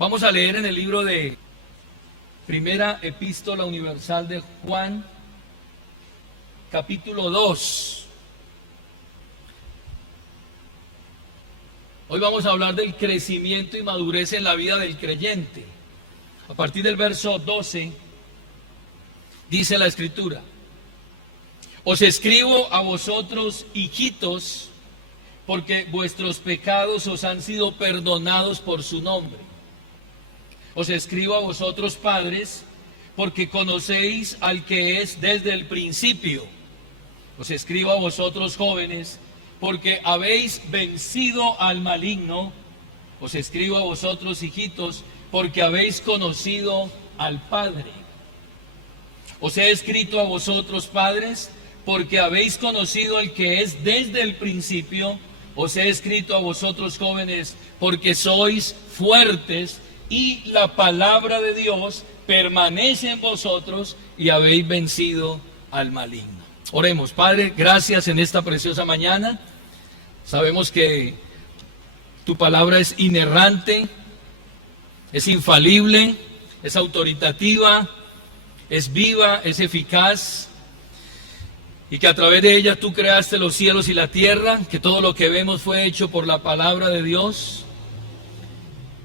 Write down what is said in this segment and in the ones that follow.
Vamos a leer en el libro de Primera Epístola Universal de Juan, capítulo 2. Hoy vamos a hablar del crecimiento y madurez en la vida del creyente. A partir del verso 12, dice la Escritura: Os escribo a vosotros, hijitos, porque vuestros pecados os han sido perdonados por su nombre. Os escribo a vosotros, padres, porque conocéis al que es desde el principio. Os escribo a vosotros, jóvenes, porque habéis vencido al maligno. Os escribo a vosotros, hijitos, porque habéis conocido al Padre. Os he escrito a vosotros, padres, porque habéis conocido al que es desde el principio. Os he escrito a vosotros, jóvenes, porque sois fuertes y la palabra de Dios permanece en vosotros y habéis vencido al maligno. Oremos. Padre, gracias en esta preciosa mañana. Sabemos que tu palabra es inerrante, es infalible, es autoritativa, es viva, es eficaz, y que a través de ella tú creaste los cielos y la tierra, que todo lo que vemos fue hecho por la palabra de Dios,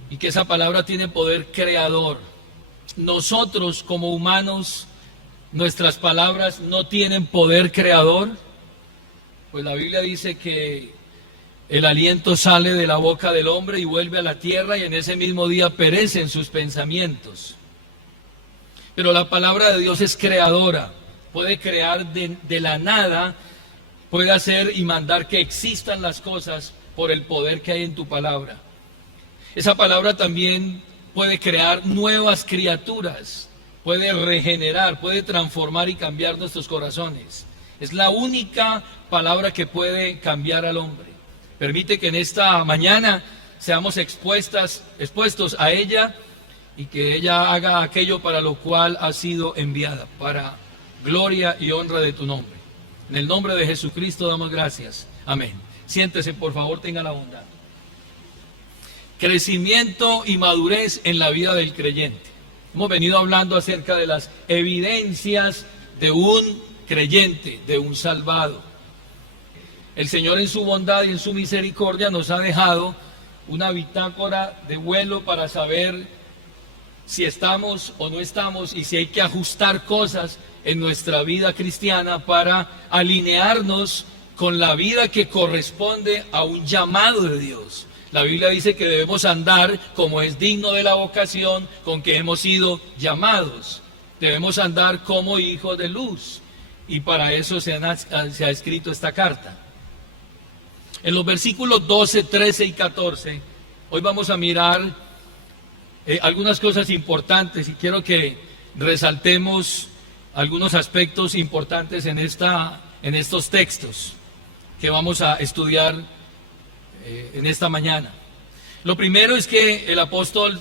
y que esa palabra tiene poder creador. Nosotros como humanos, nuestras palabras no tienen poder creador, pues la Biblia dice que el aliento sale de la boca del hombre y vuelve a la tierra, y en ese mismo día perecen sus pensamientos. Pero la palabra de Dios es creadora, puede crear de la nada, puede hacer y mandar que existan las cosas por el poder que hay en tu palabra. Esa palabra también puede crear nuevas criaturas, puede regenerar, puede transformar y cambiar nuestros corazones. Es la única palabra que puede cambiar al hombre. Permite que en esta mañana seamos expuestos a ella, y que ella haga aquello para lo cual ha sido enviada, para gloria y honra de tu nombre. En el nombre de Jesucristo damos gracias. Amén. Siéntese, por favor, tenga la bondad. Crecimiento y madurez en la vida del creyente. Hemos venido hablando acerca de las evidencias de un creyente, de un salvado. El Señor en su bondad y en su misericordia nos ha dejado una bitácora de vuelo para saber si estamos o no estamos, y si hay que ajustar cosas en nuestra vida cristiana para alinearnos con la vida que corresponde a un llamado de Dios. La Biblia dice que debemos andar como es digno de la vocación con que hemos sido llamados. Debemos andar como hijos de luz, y para eso se ha escrito esta carta. En los versículos 12, 13 y 14, hoy vamos a mirar algunas cosas importantes, y quiero que resaltemos algunos aspectos importantes en estos textos que vamos a estudiar en esta mañana. Lo primero es que el apóstol,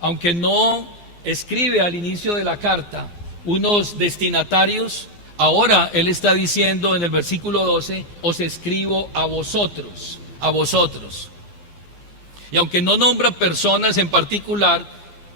aunque no escribe al inicio de la carta unos destinatarios, ahora él está diciendo en el versículo 12: os escribo a vosotros, a vosotros. Y aunque no nombra personas en particular,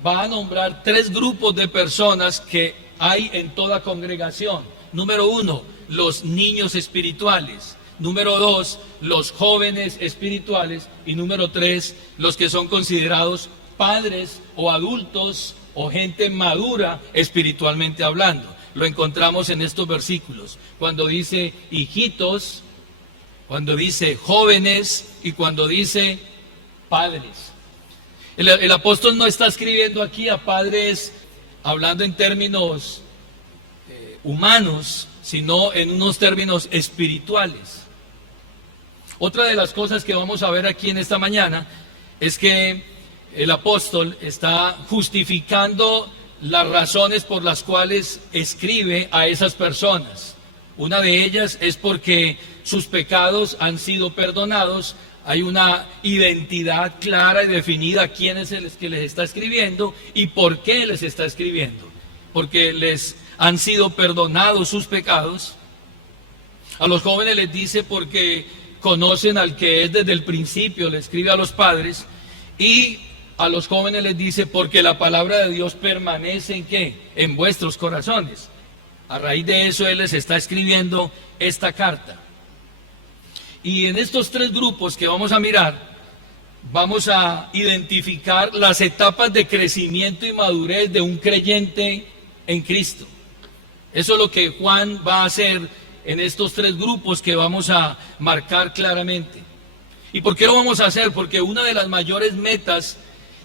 va a nombrar tres grupos de personas que hay en toda congregación. Número 1, los niños espirituales. Número 2, los jóvenes espirituales. Y número 3, los que son considerados padres o adultos o gente madura espiritualmente hablando. Lo encontramos en estos versículos, cuando dice hijitos, cuando dice jóvenes y cuando dice padres. El apóstol no está escribiendo aquí a padres hablando en términos humanos, sino en unos términos espirituales. Otra de las cosas que vamos a ver aquí en esta mañana es que el apóstol está justificando las razones por las cuales escribe a esas personas. Una de ellas es porque sus pecados han sido perdonados. Hay una identidad clara y definida a quién es el que les está escribiendo y por qué les está escribiendo. Porque les han sido perdonados sus pecados. A los jóvenes les dice porque conocen al que es desde el principio, le escribe a los padres. Y a los jóvenes les dice, porque la palabra de Dios permanece ¿en qué? En vuestros corazones. A raíz de eso Él les está escribiendo esta carta. Y en estos tres grupos que vamos a mirar, vamos a identificar las etapas de crecimiento y madurez de un creyente en Cristo. Eso es lo que Juan va a hacer en estos tres grupos que vamos a marcar claramente. ¿Y por qué lo vamos a hacer? Porque una de las mayores metas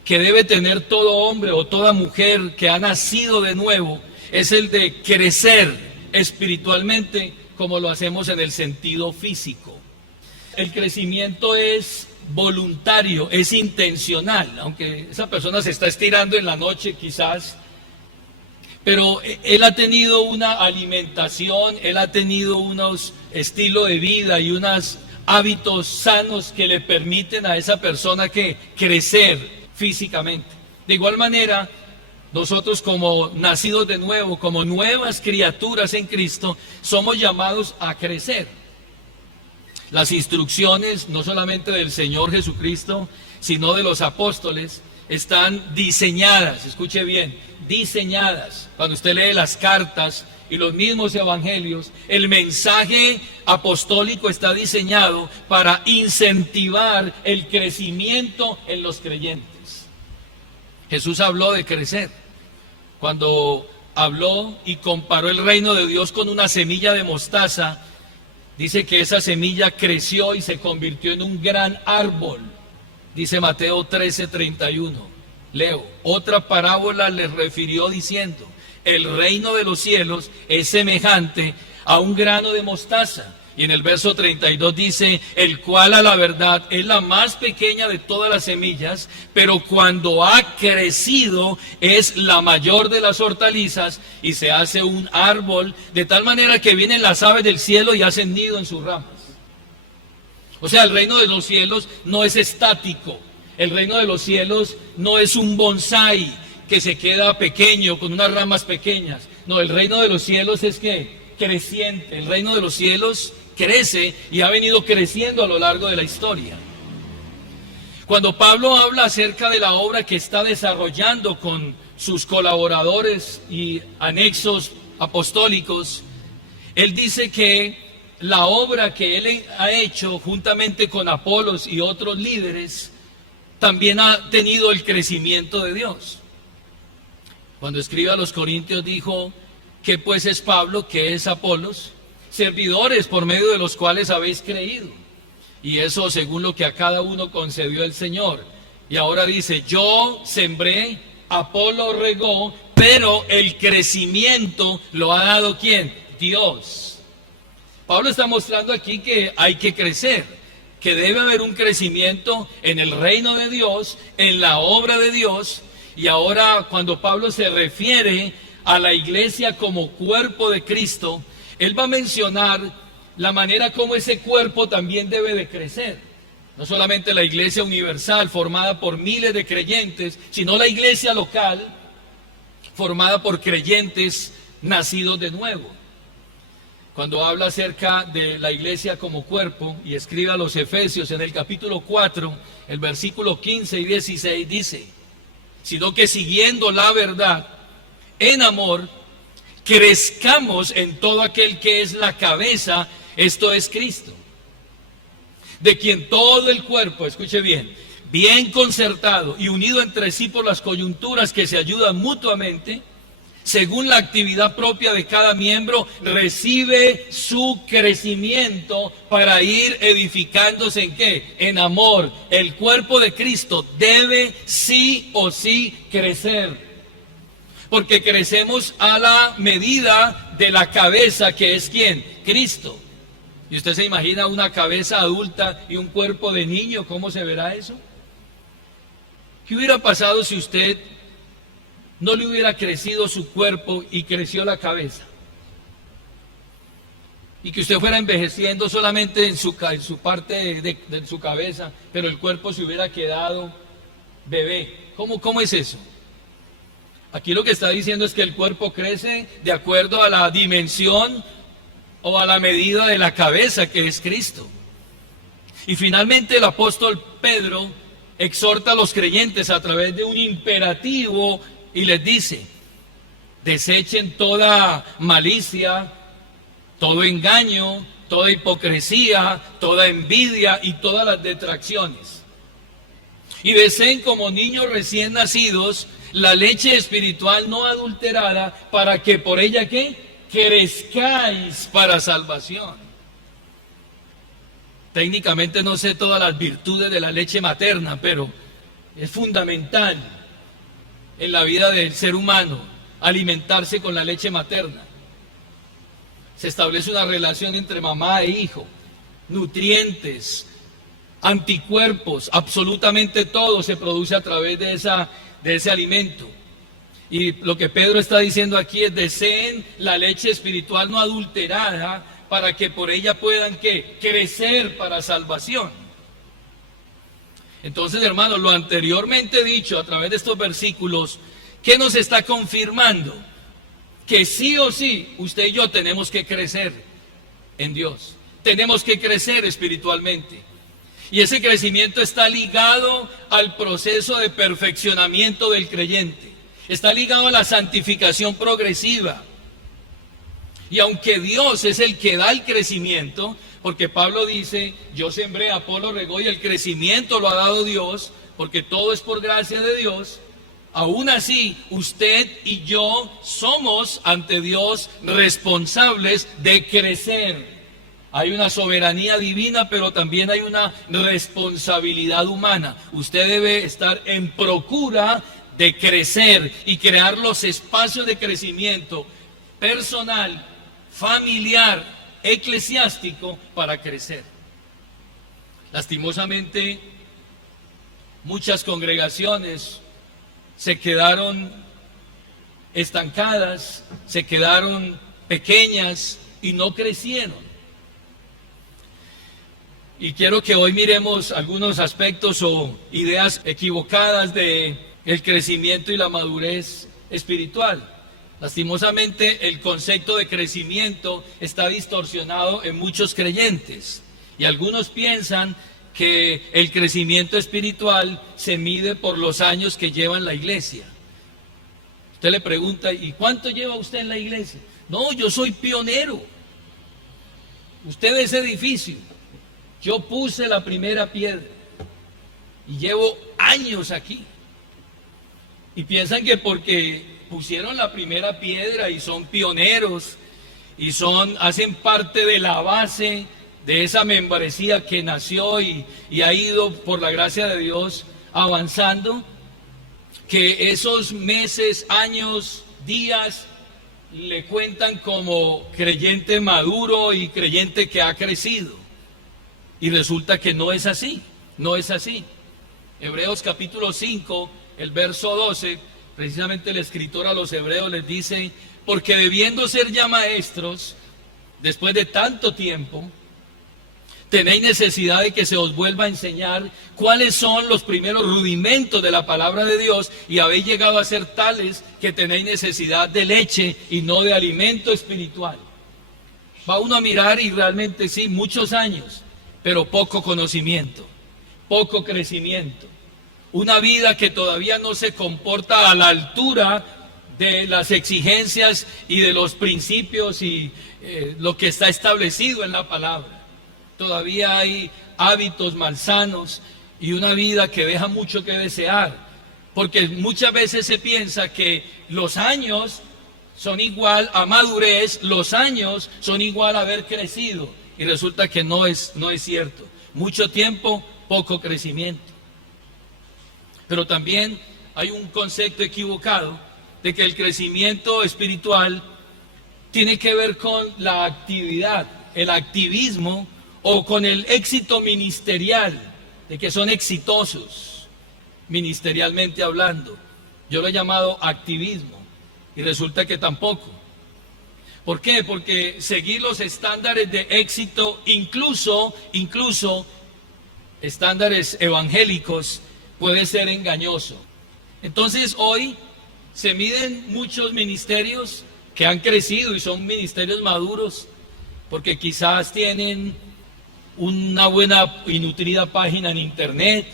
que debe tener todo hombre o toda mujer que ha nacido de nuevo es el de crecer espiritualmente como lo hacemos en el sentido físico. El crecimiento es voluntario, es intencional, aunque esa persona se está estirando en la noche quizás, pero él ha tenido una alimentación, él ha tenido unos estilos de vida y unos hábitos sanos que le permiten a esa persona que crecer físicamente. De igual manera, nosotros como nacidos de nuevo, como nuevas criaturas en Cristo, somos llamados a crecer. Las instrucciones, no solamente del Señor Jesucristo, sino de los apóstoles, están diseñadas, escuche bien, diseñadas. Cuando usted lee las cartas y los mismos evangelios, el mensaje apostólico está diseñado para incentivar el crecimiento en los creyentes. Jesús habló de crecer. Cuando habló y comparó el reino de Dios con una semilla de mostaza, dice que esa semilla creció y se convirtió en un gran árbol. Dice Mateo 13:31. Leo, otra parábola les refirió diciendo, el reino de los cielos es semejante a un grano de mostaza. Y en el verso 32 dice, el cual a la verdad es la más pequeña de todas las semillas, pero cuando ha crecido es la mayor de las hortalizas y se hace un árbol, de tal manera que vienen las aves del cielo y hacen nido en sus ramas. O sea, el reino de los cielos no es estático, el reino de los cielos no es un bonsái que se queda pequeño con unas ramas pequeñas. No, el reino de los cielos es que creciente, el reino de los cielos crece y ha venido creciendo a lo largo de la historia. Cuando Pablo habla acerca de la obra que está desarrollando con sus colaboradores y anexos apostólicos, él dice que la obra que él ha hecho juntamente con Apolos y otros líderes también ha tenido el crecimiento de Dios. Cuando escribe a los Corintios dijo, ¿qué pues es Pablo? ¿Qué es Apolos? Servidores por medio de los cuales habéis creído. Y eso según lo que a cada uno concedió el Señor. Y ahora dice, yo sembré, Apolo regó, pero el crecimiento lo ha dado ¿quién? Dios. Pablo está mostrando aquí que hay que crecer, que debe haber un crecimiento en el reino de Dios, en la obra de Dios. Y ahora cuando Pablo se refiere a la iglesia como cuerpo de Cristo, él va a mencionar la manera como ese cuerpo también debe de crecer. No solamente la iglesia universal formada por miles de creyentes, sino la iglesia local formada por creyentes nacidos de nuevo. Cuando habla acerca de la iglesia como cuerpo y escribe a los Efesios en el capítulo 4, el versículo 15 y 16 dice, sino que siguiendo la verdad en amor, crezcamos en todo aquel que es la cabeza, esto es Cristo, de quien todo el cuerpo, escuche bien, bien concertado y unido entre sí por las coyunturas que se ayudan mutuamente, según la actividad propia de cada miembro, recibe su crecimiento para ir edificándose ¿en qué? En amor. El cuerpo de Cristo debe sí o sí crecer. Porque crecemos a la medida de la cabeza que es ¿quién? Cristo. ¿Y usted se imagina una cabeza adulta y un cuerpo de niño? ¿Cómo se verá eso? ¿Qué hubiera pasado si usted no le hubiera crecido su cuerpo y creció la cabeza? Y que usted fuera envejeciendo solamente en su parte de su cabeza, pero el cuerpo se hubiera quedado bebé. ¿Cómo es eso? Aquí lo que está diciendo es que el cuerpo crece de acuerdo a la dimensión o a la medida de la cabeza que es Cristo. Y finalmente el apóstol Pedro exhorta a los creyentes a través de un imperativo y les dice: desechen toda malicia, todo engaño, toda hipocresía, toda envidia y todas las detracciones. Y deseen como niños recién nacidos la leche espiritual no adulterada, para que por ella, ¿qué?, crezcáis para salvación. Técnicamente no sé todas las virtudes de la leche materna, pero es fundamental en la vida del ser humano alimentarse con la leche materna. Se establece una relación entre mamá e hijo, nutrientes, anticuerpos, absolutamente todo se produce a través de ese alimento. Y lo que Pedro está diciendo aquí es: deseen la leche espiritual no adulterada, para que por ella puedan, ¿qué?, crecer para salvación. Entonces, hermanos, lo anteriormente dicho a través de estos versículos, ¿qué nos está confirmando? Que sí o sí, usted y yo tenemos que crecer en Dios. Tenemos que crecer espiritualmente. Y ese crecimiento está ligado al proceso de perfeccionamiento del creyente. Está ligado a la santificación progresiva. Y aunque Dios es el que da el crecimiento, porque Pablo dice: yo sembré, Apolo regó, y el crecimiento lo ha dado Dios, porque todo es por gracia de Dios. Aún así, usted y yo somos ante Dios responsables de crecer. Hay una soberanía divina, pero también hay una responsabilidad humana. Usted debe estar en procura de crecer y crear los espacios de crecimiento personal, familiar, eclesiástico, para crecer. Lastimosamente, muchas congregaciones se quedaron estancadas, se quedaron pequeñas y no crecieron. Y quiero que hoy miremos algunos aspectos o ideas equivocadas de el crecimiento y la madurez espiritual. Lastimosamente, el concepto de crecimiento está distorsionado en muchos creyentes, y algunos piensan que el crecimiento espiritual se mide por los años que lleva en la iglesia. Usted le pregunta: ¿y cuánto lleva usted en la iglesia? No, yo soy pionero. Usted es edificio. Yo puse la primera piedra y llevo años aquí. Y piensan que porque pusieron la primera piedra y son pioneros y hacen parte de la base de esa membresía que nació y ha ido, por la gracia de Dios, avanzando, que esos meses, años, días le cuentan como creyente maduro y creyente que ha crecido. Y resulta que no es así, no es así. Hebreos capítulo 5, el verso 12, precisamente el escritor a los hebreos les dice: porque debiendo ser ya maestros, después de tanto tiempo, tenéis necesidad de que se os vuelva a enseñar cuáles son los primeros rudimentos de la palabra de Dios, y habéis llegado a ser tales que tenéis necesidad de leche y no de alimento espiritual. Va uno a mirar y realmente sí, muchos años, pero poco conocimiento, poco crecimiento. Una vida que todavía no se comporta a la altura de las exigencias y de los principios y lo que está establecido en la palabra. Todavía hay hábitos malsanos y una vida que deja mucho que desear, porque muchas veces se piensa que los años son igual a madurez, los años son igual a haber crecido, y resulta que no es cierto. Mucho tiempo, poco crecimiento. Pero también hay un concepto equivocado de que el crecimiento espiritual tiene que ver con la actividad, el activismo, o con el éxito ministerial, de que son exitosos ministerialmente hablando. Yo lo he llamado activismo, y resulta que tampoco. ¿Por qué? Porque seguir los estándares de éxito, incluso estándares evangélicos, puede ser engañoso. Entonces hoy se miden muchos ministerios que han crecido y son ministerios maduros, porque quizás tienen una buena y nutrida página en internet,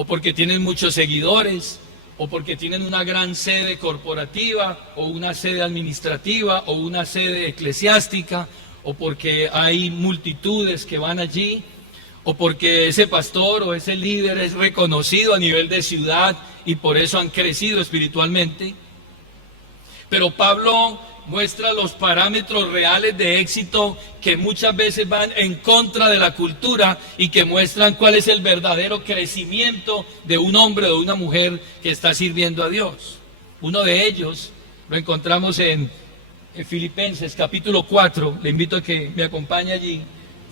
o porque tienen muchos seguidores, o porque tienen una gran sede corporativa, o una sede administrativa, o una sede eclesiástica, o porque hay multitudes que van allí, o porque ese pastor o ese líder es reconocido a nivel de ciudad y por eso han crecido espiritualmente. Pero Pablo muestra los parámetros reales de éxito que muchas veces van en contra de la cultura y que muestran cuál es el verdadero crecimiento de un hombre o de una mujer que está sirviendo a Dios. Uno de ellos lo encontramos en Filipenses capítulo 4, le invito a que me acompañe allí,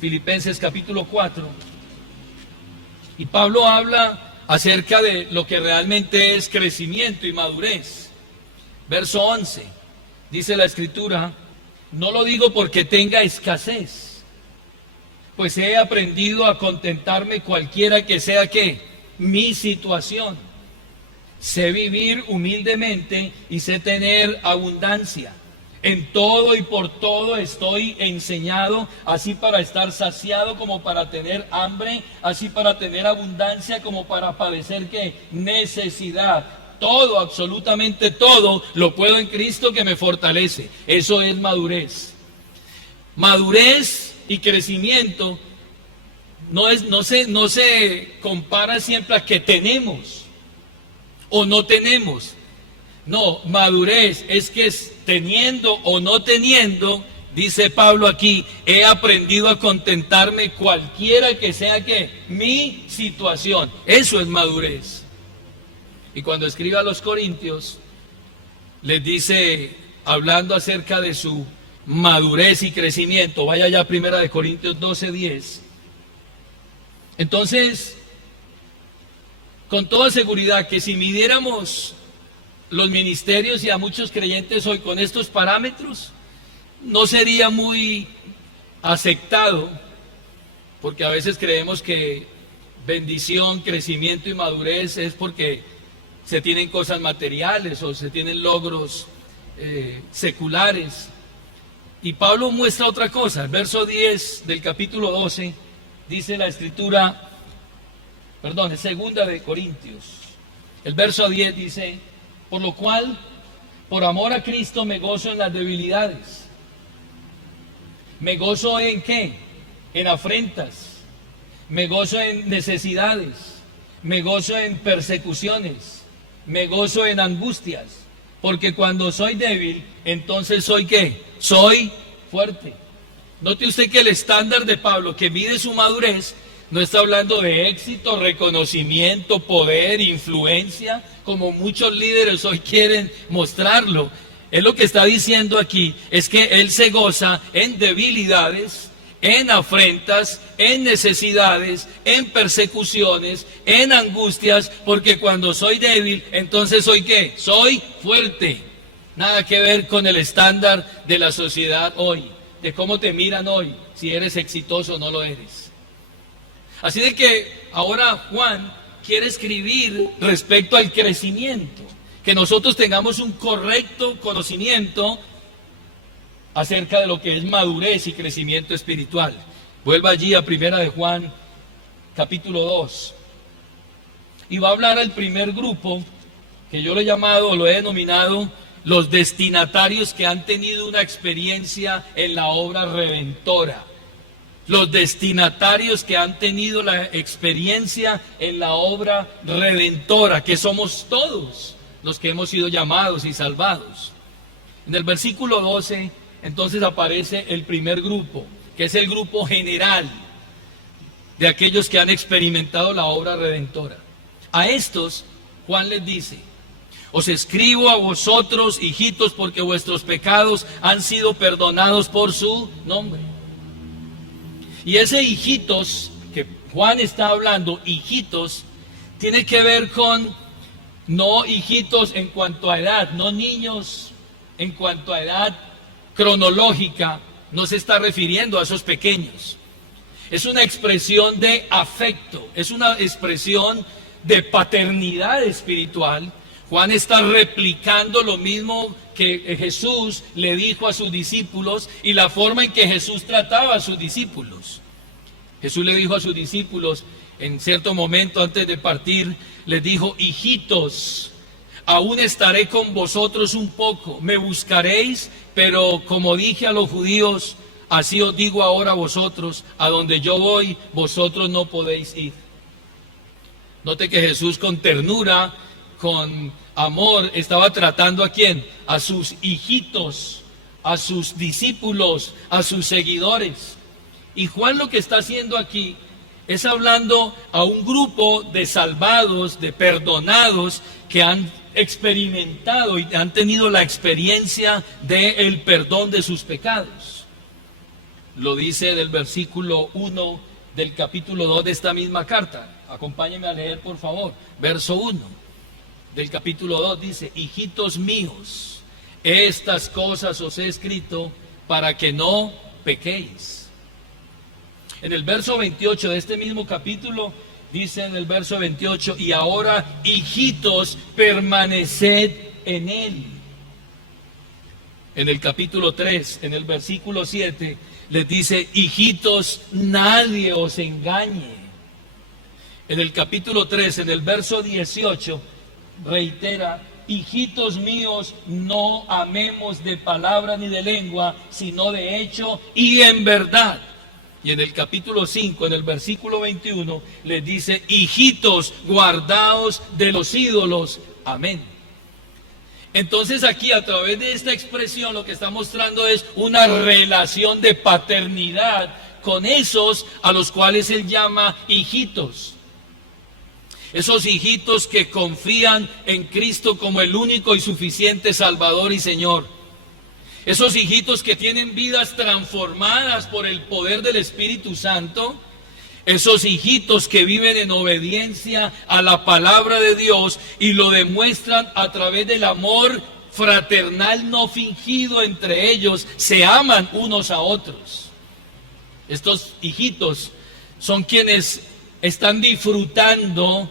Filipenses capítulo 4, y Pablo habla acerca de lo que realmente es crecimiento y madurez. Verso 11, dice la Escritura: no lo digo porque tenga escasez, pues he aprendido a contentarme cualquiera que sea que mi situación. Sé vivir humildemente y sé tener abundancia. En todo y por todo estoy enseñado, así para estar saciado como para tener hambre, así para tener abundancia como para padecer ¿qué? Necesidad. Todo, absolutamente todo, lo puedo en Cristo que me fortalece. Eso es madurez. Madurez y crecimiento no se compara siempre a que tenemos o no tenemos. No, madurez es que teniendo o no teniendo, dice Pablo aquí, he aprendido a contentarme cualquiera que sea que mi situación. Eso es madurez. Y cuando escribe a los Corintios, les dice, hablando acerca de su madurez y crecimiento, vaya ya primera de Corintios 12:10. Entonces, con toda seguridad que si midiéramos los ministerios y a muchos creyentes hoy con estos parámetros, no sería muy aceptado, porque a veces creemos que bendición, crecimiento y madurez es porque se tienen cosas materiales o se tienen logros seculares. Y Pablo muestra otra cosa. El verso 10 del capítulo 12 dice la Escritura, perdón, es segunda de Corintios. El verso 10 dice: por lo cual, por amor a Cristo me gozo en las debilidades. ¿Me gozo en qué? En afrentas. Me gozo en necesidades. Me gozo en persecuciones. Me gozo en angustias. Porque cuando soy débil, entonces ¿soy qué? Soy fuerte. Note usted que el estándar de Pablo, que mide su madurez, no está hablando de éxito, reconocimiento, poder, influencia, como muchos líderes hoy quieren mostrarlo. Él lo que está diciendo aquí es que él se goza en debilidades, en afrentas, en necesidades, en persecuciones, en angustias, porque cuando soy débil, entonces ¿soy qué? Soy fuerte. Nada que ver con el estándar de la sociedad hoy, de cómo te miran hoy, si eres exitoso o no lo eres. Así de que ahora Juan quiere escribir respecto al crecimiento, que nosotros tengamos un correcto conocimiento acerca de lo que es madurez y crecimiento espiritual. Vuelva allí a primera de Juan, capítulo 2. Y va a hablar al primer grupo, que yo lo he llamado, lo he denominado, los destinatarios que han tenido una experiencia en la obra redentora. Los destinatarios que han tenido la experiencia en la obra redentora, que somos todos los que hemos sido llamados y salvados. En el versículo 12, entonces aparece el primer grupo, que es el grupo general de aquellos que han experimentado la obra redentora. A estos, Juan les dice: os escribo a vosotros, hijitos, porque vuestros pecados han sido perdonados por su nombre. Y ese hijitos, que Juan está hablando, hijitos, tiene que ver con no hijitos en cuanto a edad, no niños en cuanto a edad cronológica, no se está refiriendo a esos pequeños. Es una expresión de afecto, es una expresión de paternidad espiritual. Juan está replicando lo mismo que Jesús le dijo a sus discípulos y la forma en que Jesús trataba a sus discípulos. Jesús le dijo a sus discípulos: en cierto momento antes de partir, les dijo: hijitos, aún estaré con vosotros un poco, me buscaréis, pero como dije a los judíos, así os digo ahora a vosotros, a donde yo voy, vosotros no podéis ir. Note que Jesús con ternura, con amor, estaba tratando ¿a quién? A sus hijitos, a sus discípulos, a sus seguidores. Y Juan lo que está haciendo aquí es hablando a un grupo de salvados, de perdonados, que han experimentado y han tenido la experiencia del perdón de sus pecados. Lo dice del versículo 1 del capítulo 2 de esta misma carta. Acompáñenme a leer, por favor. Verso 1 del capítulo 2 dice: hijitos míos, estas cosas os he escrito para que no pequéis. En el verso 28 de este mismo capítulo dice en el verso 28: y ahora, hijitos, permaneced en él. En el capítulo 3, en el versículo 7, les dice: hijitos, nadie os engañe. En el capítulo 3, en el verso 18, reitera: hijitos míos, no amemos de palabra ni de lengua, sino de hecho y en verdad. Y en el capítulo 5, en el versículo 21, les dice: hijitos, guardaos de los ídolos. Amén. Entonces aquí, a través de esta expresión, lo que está mostrando es una relación de paternidad con esos a los cuales él llama hijitos. Esos hijitos que confían en Cristo como el único y suficiente Salvador y Señor. Esos hijitos que tienen vidas transformadas por el poder del Espíritu Santo. Esos hijitos que viven en obediencia a la palabra de Dios y lo demuestran a través del amor fraternal no fingido entre ellos. Se aman unos a otros. Estos hijitos son quienes están disfrutando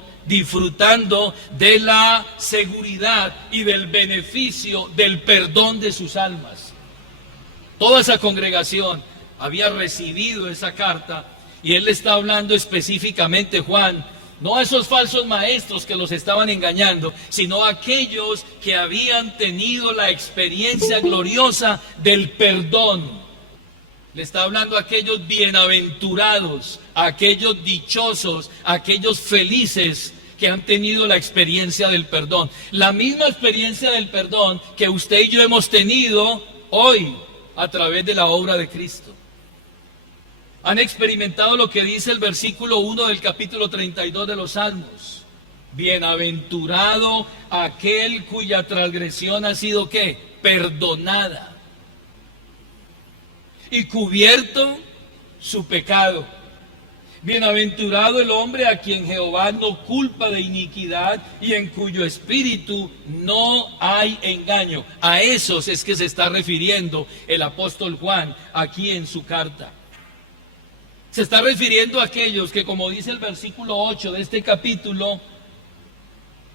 de la seguridad y del beneficio del perdón de sus almas. Toda esa congregación había recibido esa carta y él le está hablando específicamente, Juan, no a esos falsos maestros que los estaban engañando, sino a aquellos que habían tenido la experiencia gloriosa del perdón. Le está hablando a aquellos bienaventurados, a aquellos dichosos, a aquellos felices que han tenido la experiencia del perdón. La misma experiencia del perdón que usted y yo hemos tenido hoy a través de la obra de Cristo. Han experimentado lo que dice el versículo 1 del capítulo 32 de los Salmos. Bienaventurado aquel cuya transgresión ha sido ¿qué? Perdonada. Y cubierto su pecado. Bienaventurado el hombre a quien Jehová no culpa de iniquidad y en cuyo espíritu no hay engaño. A esos es que se está refiriendo el apóstol Juan aquí en su carta. Se está refiriendo a aquellos que, como dice el versículo 8 de este capítulo,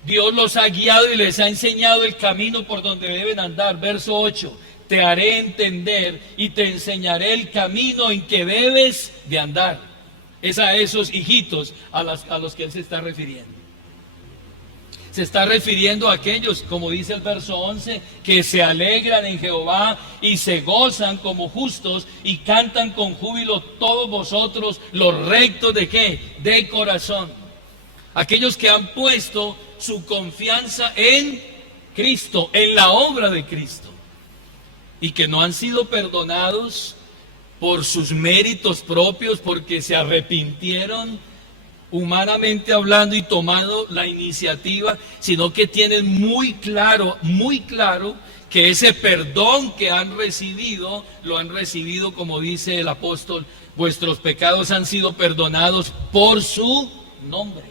Dios los ha guiado y les ha enseñado el camino por donde deben andar. Verso 8: te haré entender y te enseñaré el camino en que debes de andar. Es a esos hijitos a los que él se está refiriendo. Se está refiriendo a aquellos, como dice el verso 11, que se alegran en Jehová y se gozan como justos y cantan con júbilo todos vosotros los rectos de ¿qué? De corazón. Aquellos que han puesto su confianza en Cristo, en la obra de Cristo, y que no han sido perdonados por sus méritos propios, porque se arrepintieron humanamente hablando y tomando la iniciativa, sino que tienen muy claro que ese perdón que han recibido, lo han recibido, como dice el apóstol: vuestros pecados han sido perdonados por su nombre.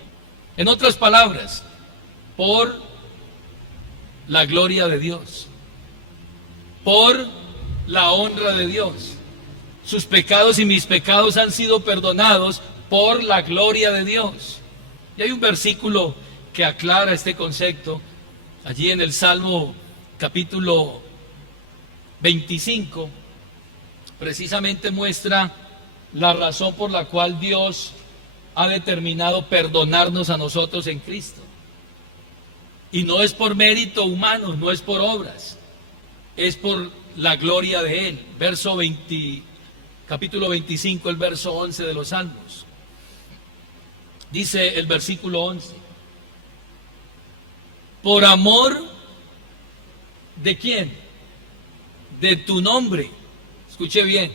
En otras palabras, por la gloria de Dios, por la honra de Dios. Sus pecados y mis pecados han sido perdonados por la gloria de Dios. Y hay un versículo que aclara este concepto. Allí en el Salmo capítulo 25, precisamente muestra la razón por la cual Dios ha determinado perdonarnos a nosotros en Cristo. Y no es por mérito humano, no es por obras, es por la gloria de Él. Capítulo 25, el verso 11 de los Salmos. Dice el versículo 11: por amor ¿de quién? De tu nombre. Escuche bien,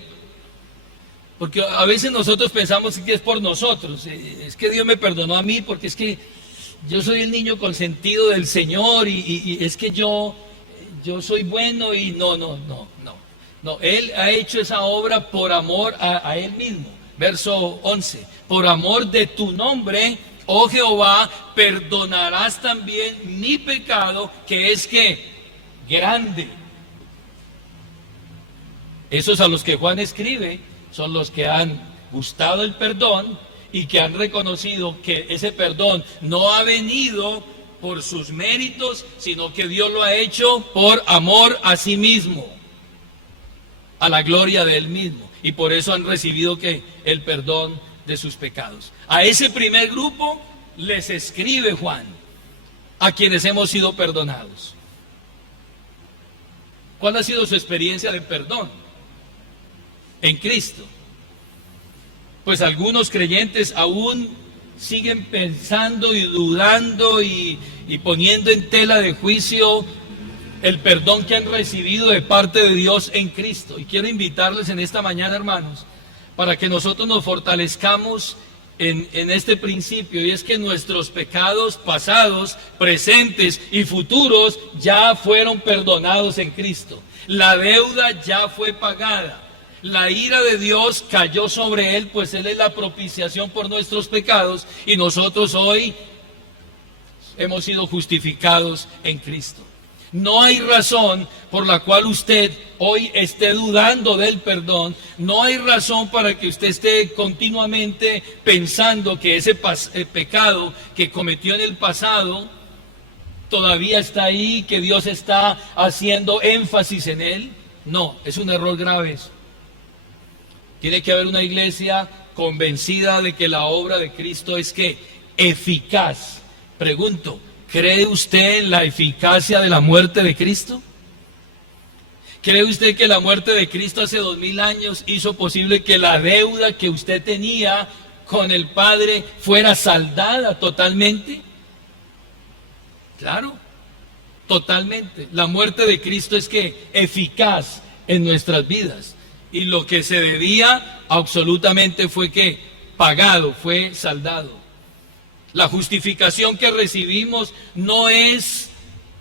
porque a veces nosotros pensamos que es por nosotros. Es que Dios me perdonó a mí porque es que yo soy el niño consentido del Señor y es que yo soy bueno y no. Él ha hecho esa obra por amor a Él mismo. Verso 11: por amor de tu nombre, oh Jehová, perdonarás también mi pecado, que es que grande. Esos a los que Juan escribe son los que han gustado el perdón y que han reconocido que ese perdón no ha venido por sus méritos, sino que Dios lo ha hecho por amor a sí mismo, a la gloria de Él mismo, y por eso han recibido el perdón de sus pecados. A ese primer grupo les escribe Juan, a quienes hemos sido perdonados. ¿Cuál ha sido su experiencia de perdón en Cristo? Pues algunos creyentes aún siguen pensando y dudando y poniendo en tela de juicio el perdón que han recibido de parte de Dios en Cristo. Y quiero invitarles en esta mañana, hermanos, para que nosotros nos fortalezcamos en este principio, y es que nuestros pecados pasados, presentes y futuros ya fueron perdonados en Cristo. La deuda ya fue pagada. La ira de Dios cayó sobre Él, pues Él es la propiciación por nuestros pecados, y nosotros hoy hemos sido justificados en Cristo. No hay razón por la cual usted hoy esté dudando del perdón. No hay razón para que usted esté continuamente pensando que ese pecado que cometió en el pasado todavía está ahí, que Dios está haciendo énfasis en él. No, es un error grave eso. Tiene que haber una iglesia convencida de que la obra de Cristo es eficaz. Pregunto, ¿cree usted en la eficacia de la muerte de Cristo? ¿Cree usted que la muerte de Cristo hace 2000 años hizo posible que la deuda que usted tenía con el Padre fuera saldada totalmente? Claro, totalmente. La muerte de Cristo es eficaz en nuestras vidas. Y lo que se debía absolutamente fue pagado, fue saldado. La justificación que recibimos no es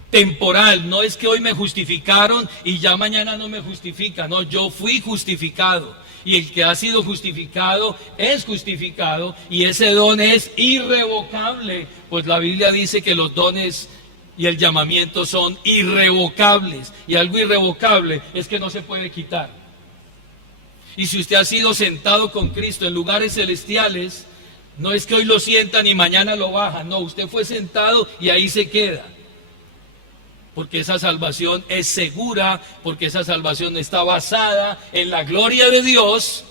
temporal, no es que hoy me justificaron y ya mañana no me justifican. No, yo fui justificado, y el que ha sido justificado es justificado, y ese don es irrevocable, pues la Biblia dice que los dones y el llamamiento son irrevocables, y algo irrevocable es que no se puede quitar. Y si usted ha sido sentado con Cristo en lugares celestiales, no es que hoy lo sientan y mañana lo bajan. No, usted fue sentado y ahí se queda. Porque esa salvación es segura, porque esa salvación está basada en la gloria de Dios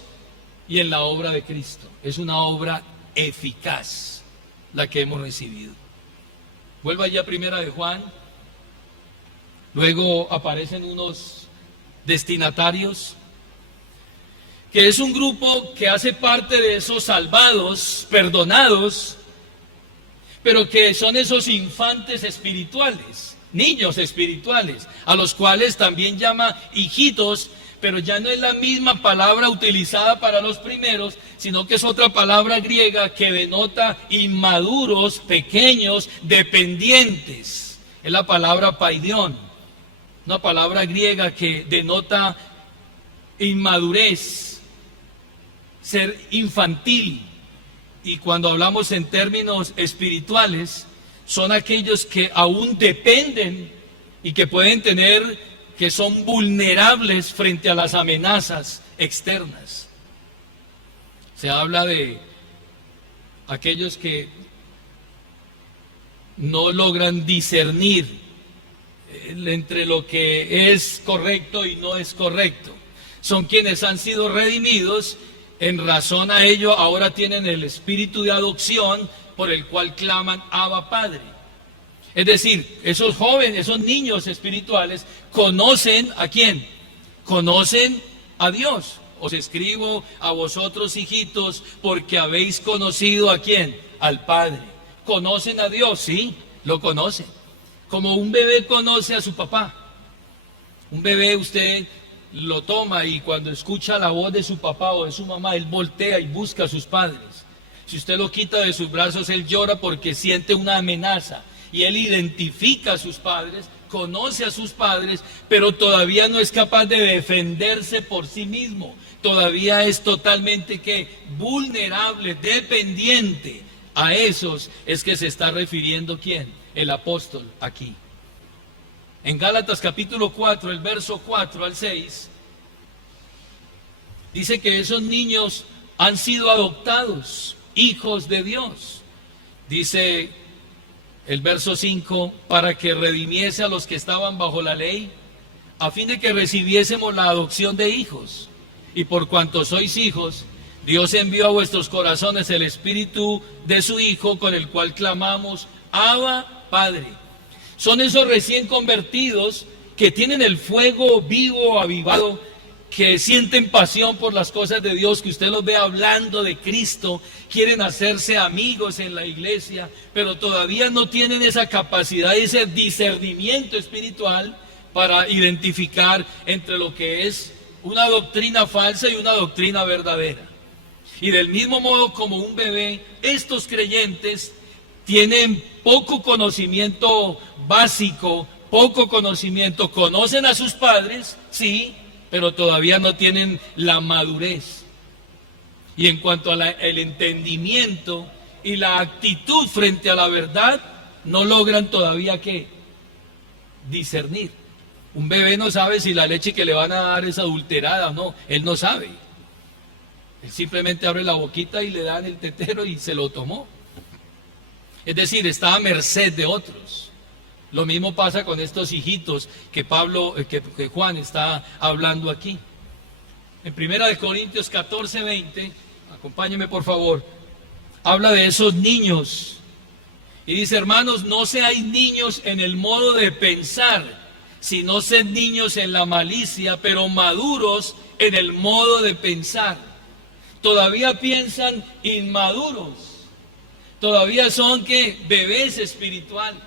y en la obra de Cristo. Es una obra eficaz la que hemos recibido. Vuelva allá a Primera de Juan. Luego aparecen unos destinatarios, que es un grupo que hace parte de esos salvados, perdonados, pero que son esos infantes espirituales, niños espirituales, a los cuales también llama hijitos, pero ya no es la misma palabra utilizada para los primeros, sino que es otra palabra griega que denota inmaduros, pequeños, dependientes. Es la palabra paidión, una palabra griega que denota inmadurez, ser infantil. Y cuando hablamos en términos espirituales, son aquellos que aún dependen y que pueden que son vulnerables frente a las amenazas externas. Se habla de aquellos que no logran discernir entre lo que es correcto y no es correcto. Son quienes han sido redimidos En razón a ello, ahora tienen el espíritu de adopción por el cual claman Abba Padre. Es decir, esos jóvenes, esos niños espirituales, conocen ¿a quién? Conocen a Dios. Os escribo a vosotros, hijitos, porque habéis conocido ¿a quién? Al Padre. ¿Conocen a Dios? Sí, lo conocen. Como un bebé conoce a su papá. Un bebé usted lo toma y cuando escucha la voz de su papá o de su mamá, él voltea y busca a sus padres. Si usted lo quita de sus brazos, él llora porque siente una amenaza. Y él identifica a sus padres, conoce a sus padres, pero todavía no es capaz de defenderse por sí mismo. Todavía es totalmente vulnerable, dependiente. A esos es que se está refiriendo ¿quién? El apóstol aquí. En Gálatas capítulo 4, el verso 4 al 6, dice que esos niños han sido adoptados, hijos de Dios. Dice el verso 5, para que redimiese a los que estaban bajo la ley, a fin de que recibiésemos la adopción de hijos. Y por cuanto sois hijos, Dios envió a vuestros corazones el espíritu de su Hijo, con el cual clamamos, Abba, Padre. Son esos recién convertidos que tienen el fuego vivo, avivado, que sienten pasión por las cosas de Dios, que usted los ve hablando de Cristo, quieren hacerse amigos en la iglesia, pero todavía no tienen esa capacidad, ese discernimiento espiritual para identificar entre lo que es una doctrina falsa y una doctrina verdadera. Y del mismo modo como un bebé, estos creyentes tienen poco conocimiento básico, poco conocimiento, conocen a sus padres, sí, pero todavía no tienen la madurez. Y en cuanto al entendimiento y la actitud frente a la verdad, no logran todavía discernir. Un bebé no sabe si la leche que le van a dar es adulterada o no, él no sabe. Él simplemente abre la boquita y le dan el tetero y se lo tomó. Es decir, está a merced de otros. Lo mismo pasa con estos hijitos que Juan está hablando aquí. En 1 Corintios 14, 20, acompáñenme por favor, habla de esos niños. Y dice, hermanos, no seáis niños en el modo de pensar, sino sed niños en la malicia, pero maduros en el modo de pensar. Todavía piensan inmaduros. Todavía son bebés espirituales.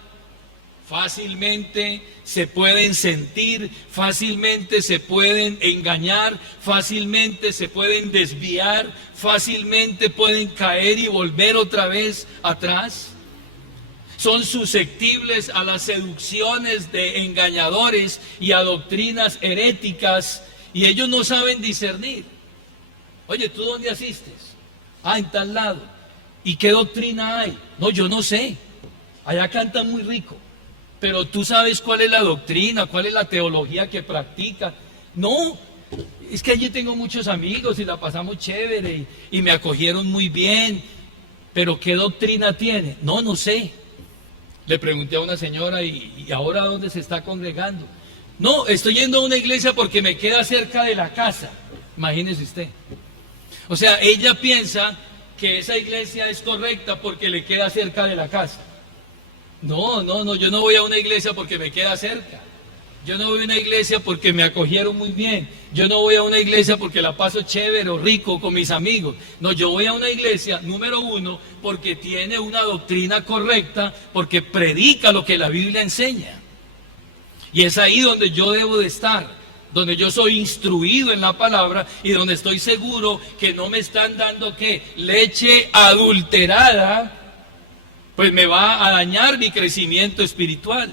Fácilmente se pueden sentir, fácilmente se pueden engañar, fácilmente se pueden desviar, fácilmente pueden caer y volver otra vez atrás. Son susceptibles a las seducciones de engañadores y a doctrinas heréticas, y ellos no saben discernir. Oye, ¿tú dónde asistes? En tal lado. ¿Y qué doctrina hay? No, yo no sé. Allá cantan muy rico. Pero tú sabes cuál es la doctrina, cuál es la teología que practica. No, es que allí tengo muchos amigos y la pasamos chévere y me acogieron muy bien. Pero ¿qué doctrina tiene? No, no sé. Le pregunté a una señora, ¿y ahora dónde se está congregando? No, estoy yendo a una iglesia porque me queda cerca de la casa. Imagínese usted. O sea, ella piensa que esa iglesia es correcta porque le queda cerca de la casa. No, yo no voy a una iglesia porque me queda cerca. Yo no voy a una iglesia porque me acogieron muy bien. Yo no voy a una iglesia porque la paso chévere o rico con mis amigos. No, yo voy a una iglesia, número uno, porque tiene una doctrina correcta, porque predica lo que la Biblia enseña. Y es ahí donde yo debo de estar, donde yo soy instruido en la palabra y donde estoy seguro que no me están dando leche adulterada, pues me va a dañar mi crecimiento espiritual.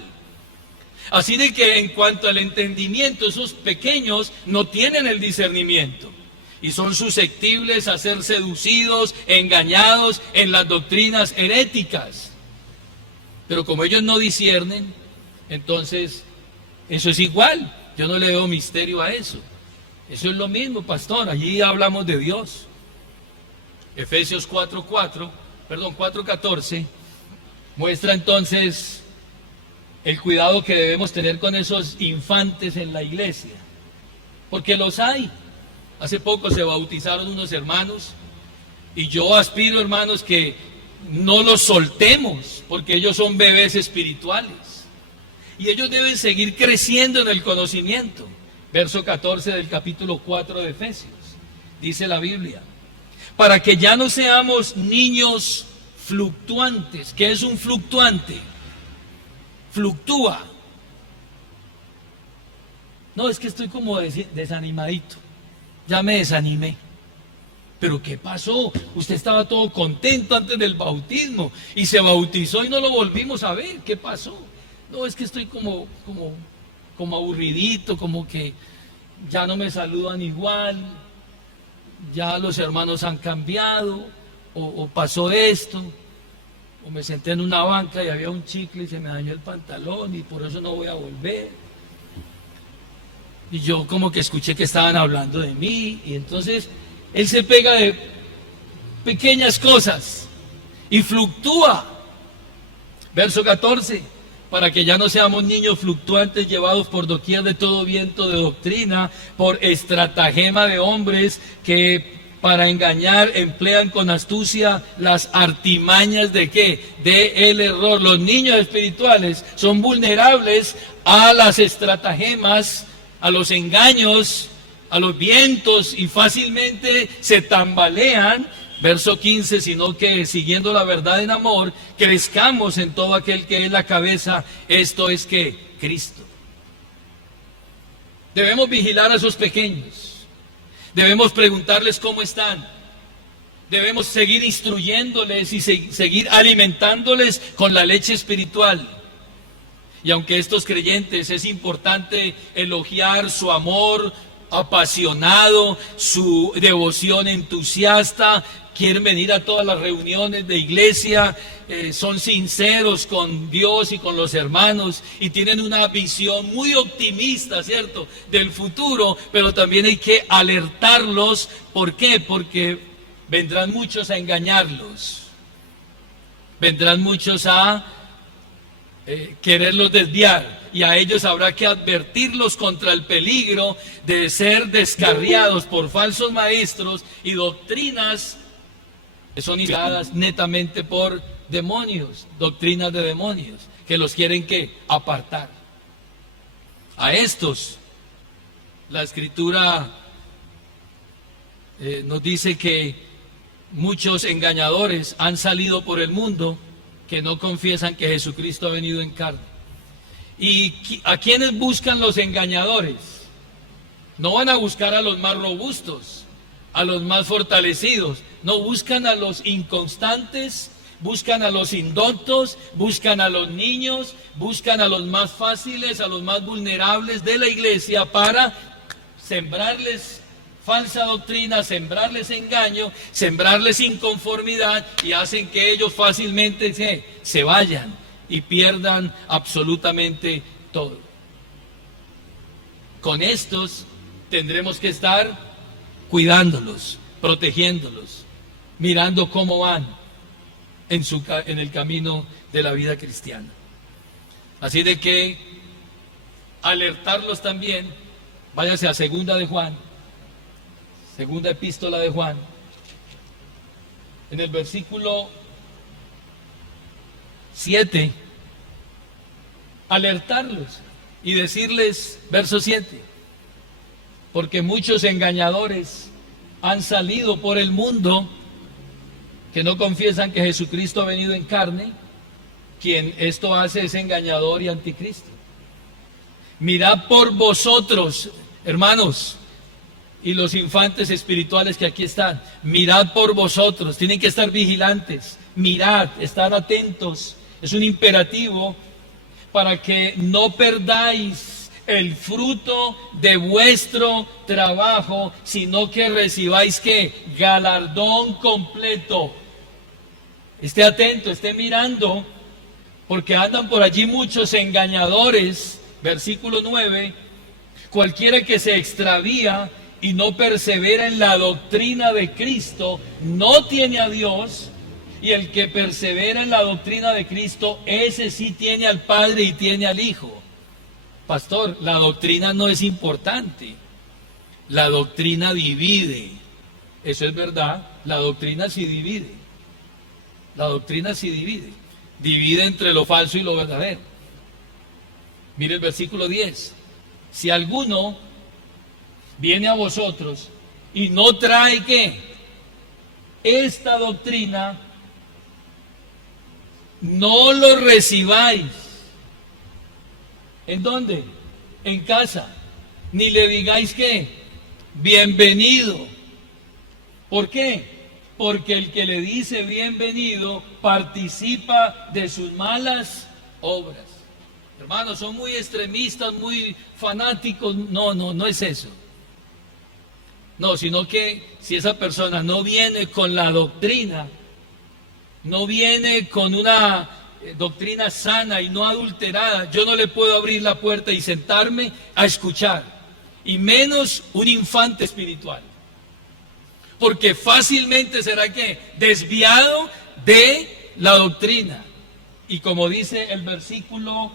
Así de que en cuanto al entendimiento, esos pequeños no tienen el discernimiento y son susceptibles a ser seducidos, engañados en las doctrinas heréticas. Pero como ellos no disciernen, entonces eso es igual. Yo no le veo misterio a eso. Eso es lo mismo, pastor. Allí hablamos de Dios. Efesios 4:14 muestra entonces el cuidado que debemos tener con esos infantes en la iglesia. Porque los hay. Hace poco se bautizaron unos hermanos y yo aspiro, hermanos, que no los soltemos, porque ellos son bebés espirituales y ellos deben seguir creciendo en el conocimiento. Verso 14 del capítulo 4 de Efesios, dice la Biblia, para que ya no seamos niños fluctuantes. ¿Qué es un fluctuante? Fluctúa. No, es que estoy como desanimadito, ya me desanimé. ¿Pero qué pasó? Usted estaba todo contento antes del bautismo y se bautizó y no lo volvimos a ver. ¿Qué pasó? No, es que estoy como aburridito, como que ya no me saludan igual, ya los hermanos han cambiado, o pasó esto, o me senté en una banca y había un chicle y se me dañó el pantalón y por eso no voy a volver. Y yo como que escuché que estaban hablando de mí, y entonces él se pega de pequeñas cosas y fluctúa. Verso 14, para que ya no seamos niños fluctuantes llevados por doquier de todo viento de doctrina, por estratagema de hombres que para engañar emplean con astucia las artimañas de ¿qué? De el error. Los niños espirituales son vulnerables a las estratagemas, a los engaños, a los vientos, y fácilmente se tambalean. Verso 15, sino que siguiendo la verdad en amor, crezcamos en todo aquel que es la cabeza, esto es que Cristo. Debemos vigilar a esos pequeños, debemos preguntarles cómo están, debemos seguir instruyéndoles y seguir alimentándoles con la leche espiritual. Y aunque estos creyentes es importante elogiar su amor apasionado, su devoción entusiasta, quieren venir a todas las reuniones de iglesia, son sinceros con Dios y con los hermanos y tienen una visión muy optimista, ¿cierto?, del futuro, pero también hay que alertarlos. ¿Por qué? Porque vendrán muchos a engañarlos, vendrán muchos a quererlos desviar, y a ellos habrá que advertirlos contra el peligro de ser descarriados por falsos maestros y doctrinas que son inspiradas netamente por demonios, doctrinas de demonios, que los quieren que apartar. A estos, la Escritura nos dice que muchos engañadores han salido por el mundo que no confiesan que Jesucristo ha venido en carne. ¿Y a quiénes buscan los engañadores? No van a buscar a los más robustos, a los más fortalecidos, no, buscan a los inconstantes, buscan a los indoctos, buscan a los niños, buscan a los más fáciles, a los más vulnerables de la iglesia para sembrarles falsa doctrina, sembrarles engaño, sembrarles inconformidad, y hacen que ellos fácilmente se vayan y pierdan absolutamente todo. Con estos tendremos que estar cuidándolos, protegiéndolos, mirando cómo van en el camino de la vida cristiana. Así de que alertarlos también. Váyase a segunda de Juan, segunda epístola de Juan, en el versículo 7, alertarlos y decirles, verso 7, porque muchos engañadores han salido por el mundo que no confiesan que Jesucristo ha venido en carne. Quien esto hace es engañador y anticristo. Mirad por vosotros, hermanos, y los infantes espirituales que aquí están, mirad por vosotros, tienen que estar vigilantes, mirad, estar atentos, es un imperativo para que no perdáis el fruto de vuestro trabajo, sino que recibáis ¿qué? Galardón completo. Esté atento, esté mirando, porque andan por allí muchos engañadores. Versículo 9, cualquiera que se extravía y no persevera en la doctrina de Cristo, no tiene a Dios, y el que persevera en la doctrina de Cristo, ese sí tiene al Padre y tiene al Hijo. Pastor, la doctrina no es importante. La doctrina divide. Eso es verdad, la doctrina sí divide. La doctrina sí divide. Divide entre lo falso y lo verdadero. Mire el versículo 10. Si alguno viene a vosotros y no trae ¿qué? Esta doctrina, no lo recibáis. ¿En dónde? En casa. Ni le digáis ¿qué? Bienvenido. ¿Por qué? Porque el que le dice bienvenido participa de sus malas obras. Hermanos, son muy extremistas, muy fanáticos. No es eso. No, sino que si esa persona no viene con la doctrina, no viene con una doctrina sana y no adulterada, yo no le puedo abrir la puerta y sentarme a escuchar, y menos un infante espiritual, porque fácilmente será que desviado de la doctrina. Y como dice el versículo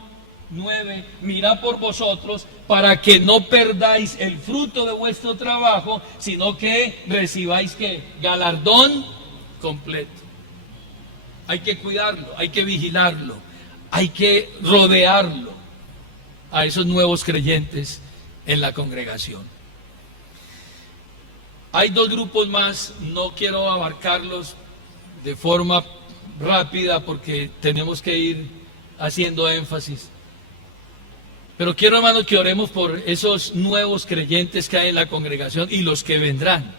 9, mirad por vosotros para que no perdáis el fruto de vuestro trabajo, sino que recibáis ¿qué? Galardón completo. Hay que cuidarlo, hay que vigilarlo, hay que rodearlo a esos nuevos creyentes en la congregación. Hay dos grupos más, no quiero abarcarlos de forma rápida porque tenemos que ir haciendo énfasis. Pero quiero, hermanos, que oremos por esos nuevos creyentes que hay en la congregación y los que vendrán.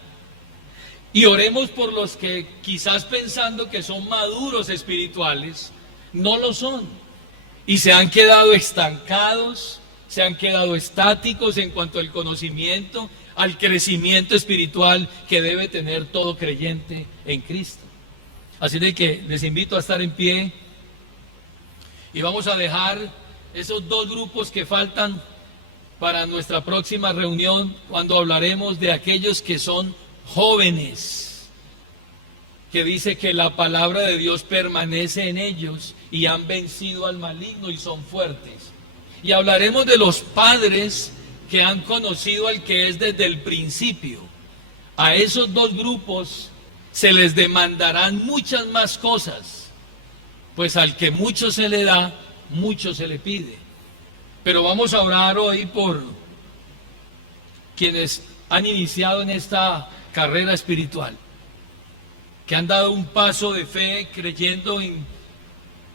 Y oremos por los que quizás pensando que son maduros espirituales, no lo son. Y se han quedado estancados, se han quedado estáticos en cuanto al conocimiento, al crecimiento espiritual que debe tener todo creyente en Cristo. Así de que les invito a estar en pie y vamos a dejar esos dos grupos que faltan para nuestra próxima reunión, cuando hablaremos de aquellos que son jóvenes, que dice que la palabra de Dios permanece en ellos y han vencido al maligno y son fuertes. Y hablaremos de los padres que han conocido al que es desde el principio. A esos dos grupos se les demandarán muchas más cosas, pues al que mucho se le da, mucho se le pide. Pero vamos a orar hoy por quienes han iniciado en esta carrera espiritual, que han dado un paso de fe creyendo en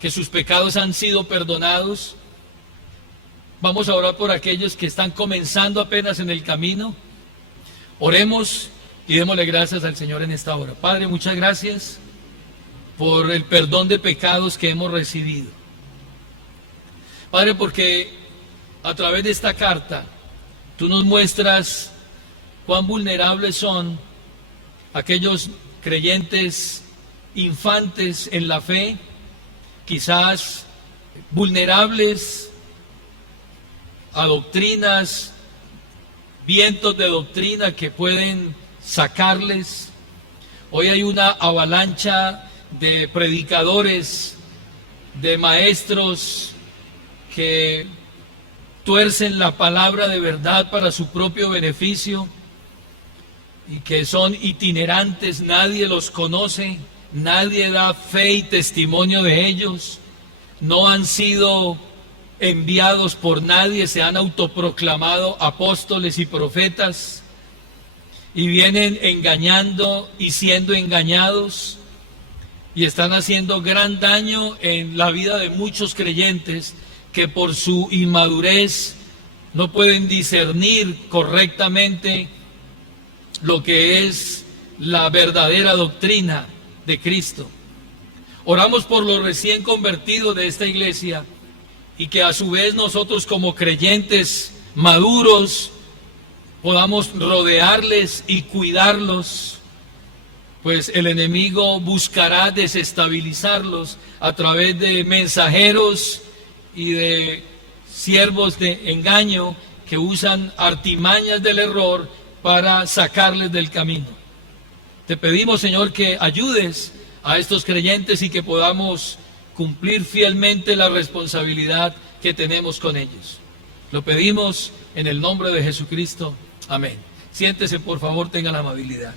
que sus pecados han sido perdonados. Vamos a orar por aquellos que están comenzando apenas en el camino. Oremos y démosle gracias al Señor en esta hora. Padre, muchas gracias por el perdón de pecados que hemos recibido. Padre, porque a través de esta carta tú nos muestras cuán vulnerables son aquellos creyentes infantes en la fe, quizás vulnerables a doctrinas, vientos de doctrina que pueden sacarles. Hoy hay una avalancha de predicadores, de maestros que tuercen la palabra de verdad para su propio beneficio y que son itinerantes, nadie los conoce, nadie da fe y testimonio de ellos, no han sido enviados por nadie, se han autoproclamado apóstoles y profetas y vienen engañando y siendo engañados y están haciendo gran daño en la vida de muchos creyentes que por su inmadurez no pueden discernir correctamente lo que es la verdadera doctrina de Cristo. Oramos por los recién convertidos de esta iglesia y que a su vez nosotros como creyentes maduros podamos rodearles y cuidarlos, pues el enemigo buscará desestabilizarlos a través de mensajeros y de siervos de engaño que usan artimañas del error para sacarles del camino. Te pedimos, Señor, que ayudes a estos creyentes y que podamos cumplir fielmente la responsabilidad que tenemos con ellos. Lo pedimos en el nombre de Jesucristo. Amén. Siéntese, por favor, tenga la amabilidad.